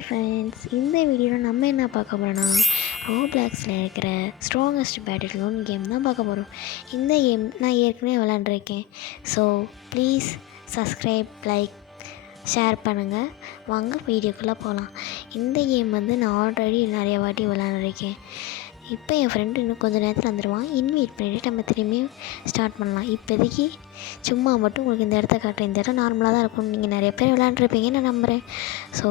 Hi friends, இந்த வீடியோவில் நம்ம என்ன பார்க்க போகிறோன்னா ரோப்ளாக்ஸில் இருக்கிற ஸ்ட்ராங்கஸ்ட் பேட்டில் லோன் கேம் தான் பார்க்க போகிறோம். இந்த கேம் நான் ஏற்கனவே விளாண்டுருக்கேன். So please subscribe, like, share பண்ணுங்கள். வாங்க வீடியோக்குள்ளே போகலாம். இந்த கேம் நான் ஆல்ரெடி நிறைய வாட்டி விளாண்டுருக்கேன். இப்போ என் ஃப்ரெண்டு இன்னும் கொஞ்சம் நேரத்தில் வந்துடுவான். இன்வைட் பண்ணிவிட்டு நம்ம திரும்பியும் ஸ்டார்ட் பண்ணலாம். இப்போதைக்கு சும்மா மட்டும் உங்களுக்கு இந்த இடத்த காட்டுறேன். இந்த இடம் நார்மலாக தான் இருக்கும். நீங்கள் நிறைய பேர் விளாண்டுருப்பீங்கன்னு நான் நம்புகிறேன். ஸோ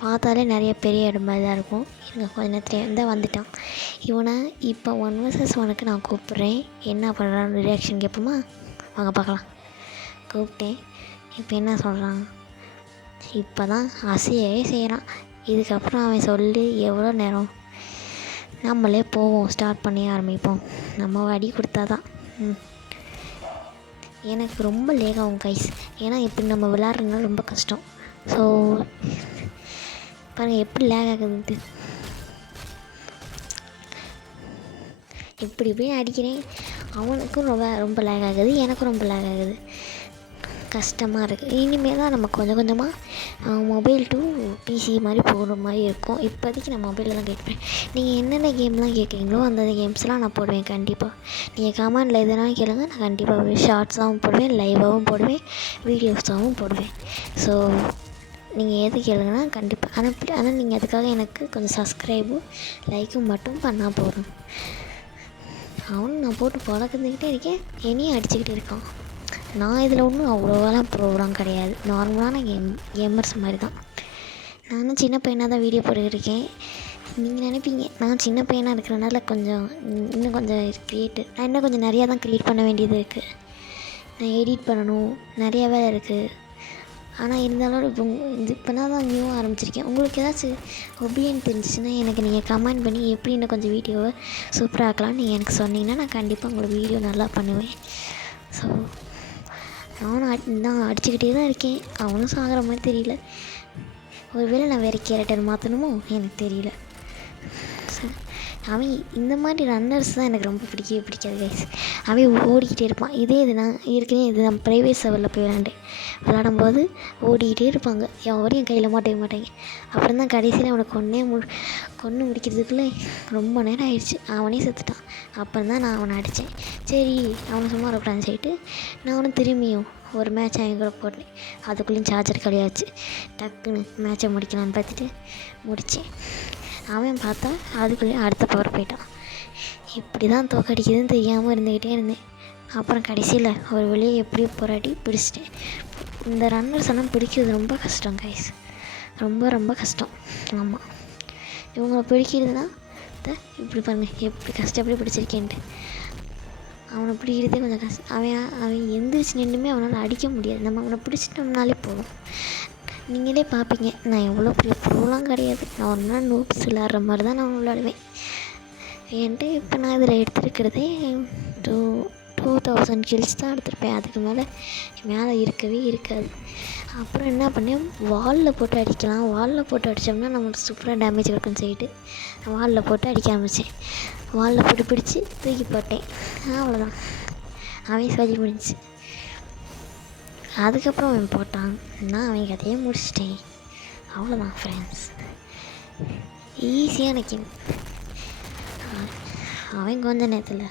பார்த்தாலே நிறைய பெரிய இடம் மாதிரி தான் இருக்கும். இருங்க, கொஞ்சம் நேரத்தில் இருந்தால் வந்துட்டான். இவனை இப்போ 1 vs 1க்கு நான் கூப்பிட்றேன். என்ன பண்ணுறான்னு ரியாக்ஷன் கேட்போமா? வாங்க பார்க்கலாம். கூப்பிட்டேன். இப்போ என்ன சொல்கிறான்? இப்போ தான் அசையவே செய்கிறான். இதுக்கப்புறம் அவன் சொல்லி எவ்வளோ நேரம்? நம்மளே போவோம், ஸ்டார்ட் பண்ணி ஆரம்பிப்போம். நம்ம அடி கொடுத்தா தான். எனக்கு ரொம்ப லேக் ஆகும் கைஸ். ஏன்னா இப்படி நம்ம விளாட்றதுனால ரொம்ப கஷ்டம். ஸோ பாருங்கள் எப்படி லேக் ஆகுது. இப்படி அடிக்கிறேன். அவனுக்கும் ரொம்ப லேக் ஆகுது, எனக்கும் ரொம்ப லேக் ஆகுது. கஷ்டமாக இருக்குது. இனிமேல் தான் நம்ம கொஞ்சம் கொஞ்சமாக மொபைல் டு பிசி மாதிரி போடுற மாதிரி இருக்கும். இப்போதைக்கு நான் மொபைலில் தான் கேட்குறேன். நீங்கள் என்னென்ன கேம்லாம் கேட்குறீங்களோ அந்த கேம்ஸ்லாம் நான் போடுவேன் கண்டிப்பாக. நீங்கள் கமெண்டில் எதுனாலும் கேளுங்க, நான் கண்டிப்பாக ஷார்ட்ஸாகவும் போடுவேன், லைவாகவும் போடுவேன், வீடியோஸாகவும் போடுவேன். ஸோ நீங்கள் எது கேளுங்கன்னா கண்டிப்பாக ஆனால் நீங்கள் அதுக்காக எனக்கு கொஞ்சம் சப்ஸ்கிரைபும் லைக்கும் மட்டும் பண்ணால் போதும். அவனும் நான் போட்டு பழக்கந்துக்கிட்டே இருக்கேன், என்னையும் அடிச்சுக்கிட்டு இருக்கான். நான் இதில் ஒன்றும் அவ்வளோவெல்லாம் ப்ரோக்ராம் கிடையாது, நார்மலான கேமர்ஸ் மாதிரி தான். நானும் சின்ன பையனாக தான் வீடியோ போட்டுருக்கேன். நீங்கள் நினைப்பீங்க நான் சின்ன பையனாக இருக்கிறனால இன்னும் கொஞ்சம் நான் இன்னும் கொஞ்சம் நிறையா தான் க்ரியேட் பண்ண வேண்டியது இருக்குது. நான் எடிட் பண்ணணும், நிறையா வேலை இருக்குது. ஆனால் இருந்தாலும் இப்போ தான் நியூவாக ஆரம்பிச்சிருக்கேன். உங்களுக்கு ஏதாச்சும் ஒபினியன் தெரிஞ்சிச்சுன்னா எனக்கு நீங்கள் கமெண்ட் பண்ணி எப்படி இன்னும் கொஞ்சம் வீடியோவை சூப்பராக ஆக்கலாம்னு நீங்கள் எனக்கு சொன்னீங்கன்னா நான் கண்டிப்பாக உங்களுக்கு வீடியோ நல்லா பண்ணுவேன். ஸோ நானும் அடிச்சுக்கிட்டே தான் இருக்கேன். அவனும் சாகிற மாதிரி தெரியல. ஒருவேளை நான் வேறு கேரக்டர் மாற்றணுமோ எனக்கு தெரியல. அவன் இந்த மாதிரி ரன்னர்ஸ் தான் எனக்கு ரொம்ப பிடிக்காது கைஸ். அவன் ஓடிக்கிட்டே இருப்பான். இது நம்ம ப்ரைவேட் சர்வரில் போய் விளாடும்போது ஓடிக்கிட்டே இருப்பாங்க. எவரையும் என் கையில் மாட்டாங்க. அப்புறம் தான் கடைசியில் அவனை கொன்று முடிக்கிறதுக்குள்ளே ரொம்ப நேரம் ஆயிடுச்சு. அவனே செத்துட்டான். அப்புறம் தான் நான் அவனை அடித்தேன். சரி அவனை சும்மா இருக்கக்கூடாதுன்னு சொல்லிட்டு நான் அவனை திரும்பியும் ஒரு மேட்ச் அவங்க கூட போட்டேன். அதுக்குள்ளேயும் சார்ஜர் கிடையாச்சு. டக்குன்னு மேட்சை முடிக்கலான்னு பார்த்துட்டு முடித்தேன். அவன் பார்த்தா அதுக்குள்ளேயும் அடுத்த பவர் போயிட்டான். இப்படி தான் தோக்கடிக்குதுன்னு தெரியாமல் இருந்துக்கிட்டே இருந்தேன். அப்புறம் கடைசியில் ஒரு வழியை எப்படியும் போராடி பிடிச்சிட்டேன். இந்த ரன்னர்ஸ் எல்லாம் பிடிக்கிறது ரொம்ப கஷ்டம் கைஸ், ரொம்ப கஷ்டம். ஆமாம், இவங்களை பிடிக்கிறதுனா இப்படி பாருங்கள் எப்படி கஷ்டப்படி பிடிச்சிருக்கேன்ட்டு. அவனை பிடிக்கிறதே கொஞ்சம் கஷ்டம். அவன் எந்திரிச்சு நின்றுமே அவனால் அடிக்க முடியாது. நம்ம அவனை பிடிச்சிட்டோம்னாலே போதும். நீங்களே பார்ப்பீங்க, நான் எவ்வளோ பெரிய ப்ரோலாம் கிடையாது. நான் ஒரு நாள் நூப்ஸ் விளாட்ற மாதிரி தான் நான் விளாடுவேன். ஏன்ட்டு இப்போ நான் இதில் எடுத்துருக்கிறதே 2000 கில்ஸ் தான் எடுத்திருப்பேன். அதுக்கு மேலே இருக்கவே இருக்காது. அப்புறம் என்ன பண்ணேன், வாலில் போட்டு அடிக்கலாம். வாலில் போட்டு அடித்தோம்னா நம்மளுக்கு சூப்பராக டேமேஜ் இருக்குன்னு சொல்லிட்டு வாலில் போட்டு அடிக்க ஆரம்பித்தேன். வாலில் போட்டு பிடிச்சி தூக்கி போட்டேன். அவ்வளோதான், அவன் சொல்லி முடிஞ்சிச்சு. அதுக்கப்புறம் அவன் போட்டான், நான் அவன் கதையே முடிச்சிட்டேன். அவ்வளோதான் ஃப்ரெண்ட்ஸ், ஈஸியான கேம். அவன் கொஞ்ச நேரத்தில்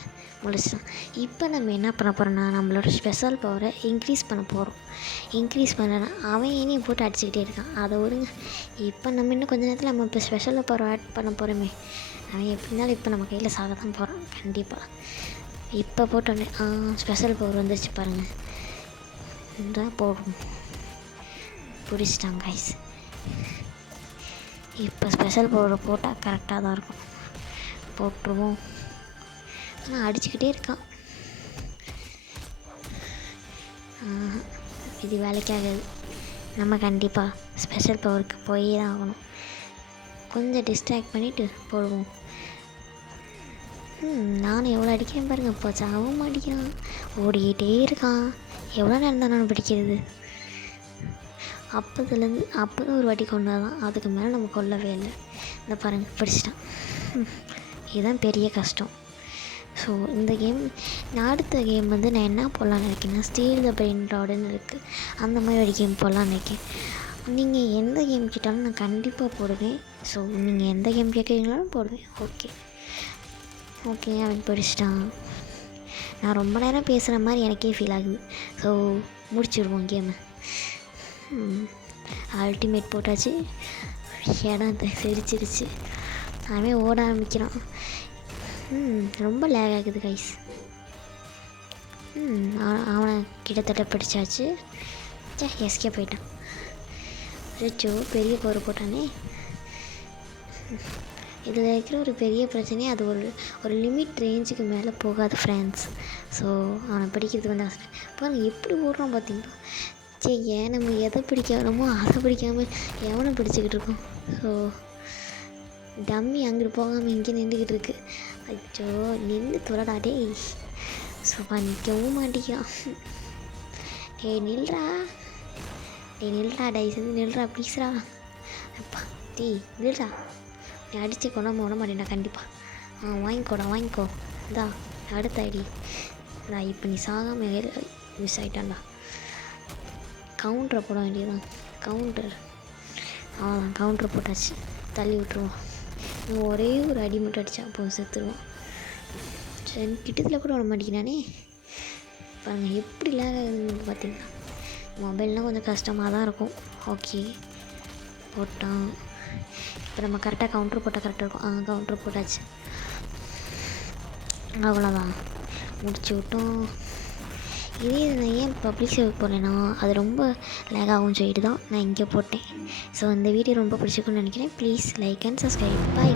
முடிச்சிட்டான். இப்போ நம்ம என்ன பண்ண போகிறோன்னா நம்மளோட ஸ்பெஷல் பவரை இன்க்ரீஸ் பண்ண போகிறோம். இன்க்ரீஸ் பண்ணனா அவன் ஏனையும் போட்டு அடிச்சுக்கிட்டே இருக்கான். அதை விடுங்க. இப்போ நம்ம இன்னும் கொஞ்ச நேரத்தில் நம்ம இப்போ ஸ்பெஷல் பவர் ஆட் பண்ண போகிறோமே. அவன் எப்படி இருந்தாலும் இப்போ நம்ம கையில் சாக தான் போகிறான் கண்டிப்பாக. இப்போ போட்டோன்னே ஸ்பெஷல் பவர் வந்துருச்சு பாருங்கள். இதான் போடும், பிடிச்சிட்டாங்க கைஸ். இப்போ ஸ்பெஷல் பவுடர் போட்டால் கரெக்டாக தான் இருக்கும். போட்டுருவோம். ஆனால் அடிச்சுக்கிட்டே இருக்கான். இது வேலைக்காகாது. நம்ம கண்டிப்பாக ஸ்பெஷல் பவருக்கு போய் தான் ஆகணும். கொஞ்சம் டிஸ்ட்ராக்ட் பண்ணிவிட்டு போடுவோம். நானும் எவ்வளோ அடிக்கிறேன் பாருங்கள். இப்போ சாகவும் அடிக்கிறான், ஓடிக்கிட்டே இருக்கான். எவ்வளோ நேரம் தான் நான் பிடிக்கிறது? அப்போ தான் ஒரு வாட்டி கொண்டாதான், அதுக்கு மேலே நம்ம கொல்லவே இல்லை. இந்த பாருங்கள் பிடிச்சிட்டான். இதுதான் பெரிய கஷ்டம். ஸோ இந்த கேம் அடுத்த கேம் நான் என்ன போடலான்னு இருக்கேன்னா ஸ்டீல் த பிரெயின் ராடுன்னு இருக்குது. அந்த மாதிரி ஒரு கேம் போடலான்னு இருக்கேன். நீங்கள் எந்த கேம் கேட்டாலும் நான் கண்டிப்பாக போடுவேன். ஸோ நீங்கள் எந்த கேம் கேட்குறீங்களாலும் போடுவேன். ஓகே ஓகே, அவன் படிச்சிட்டான். நான் ரொம்ப நேரம் பேசுகிற மாதிரி எனக்கே ஃபீல் ஆகுது. ஸோ முடிச்சிடுவோம் கேமை. அல்டிமேட் போட்டாச்சு. இடம் சிரிச்சிருச்சு. அவன் ஓட ஆரம்பிக்கிறான். ரொம்ப லேக் ஆகுது கைஸ். அவனை கிட்டத்தட்ட படித்தாச்சு. எஸ்கே போயிட்டான். ரிச்சோ பெரிய பவர் போட்டானே. இதில் இருக்கிற ஒரு பெரிய பிரச்சனையே அது ஒரு லிமிட் ரேஞ்சுக்கு மேலே போகாது ஃப்ரெண்ட்ஸ். ஸோ அவனை பிடிக்கிறது வந்து பாருங்கள் எப்படி ஓடுறான் பார்த்தீங்களா. ஏன் நம்ம எதை பிடிக்கணுமோ அதை பிடிக்காமல் எவனை பிடிச்சிக்கிட்டு இருக்கோம். ஸோ டம்மி அங்கிட்டு போகாமல் இங்கே நின்றுக்கிட்டு இருக்கு. அச்சோ நின்று துறடாடே. ஸோ நிற்கவும் மாட்டேங்கிறான். நில்றா தயவு செஞ்சு நில்றா ப்ளீஸ்ரா. அப்பா நில்றா. நீ அடித்து கொண்டாம விட மாட்டேன்டா கண்டிப்பாக. வாங்கிக்கோ இந்தா அடுத்த ஐடி. இப்போ நீ சாகாமல் மிஸ் ஆகிட்டான்டா. கவுண்டரை போட வேண்டியதான். கவுண்டர் கவுண்டரை போட்டாச்சு. தள்ளி விட்டுருவோம். ஒரே ஒரு அடி மட்டும் அடித்தா அப்போ செத்துருவோம். சரி கிட்டத்தில் கூட விட மாட்டேங்கிறானே. பாருங்கள் எப்படி லேக் ஆகுதுன்னு பார்த்தீங்கன்னா. மொபைல்னால் கொஞ்சம் கஷ்டமாக தான் இருக்கும். ஓகே போட்டான். இப்போ நம்ம கரெக்டாக கவுண்டர் போட்டால் கரெக்டாக இருக்கும். கவுண்டர் போட்டாச்சு. அவ்வளோதான் முடிச்சு விட்டோம். இதே நான் ஏன் பப்ளிக் சேவ் போடலைன்னா அது ரொம்ப லேக் ஆகும்னு சொல்லிட்டு தான் நான் இங்கே போட்டேன். ஸோ இந்த வீடியோ ரொம்ப பிடிச்சிருக்குன்னு நினைக்கிறேன். Please like and subscribe. Bye.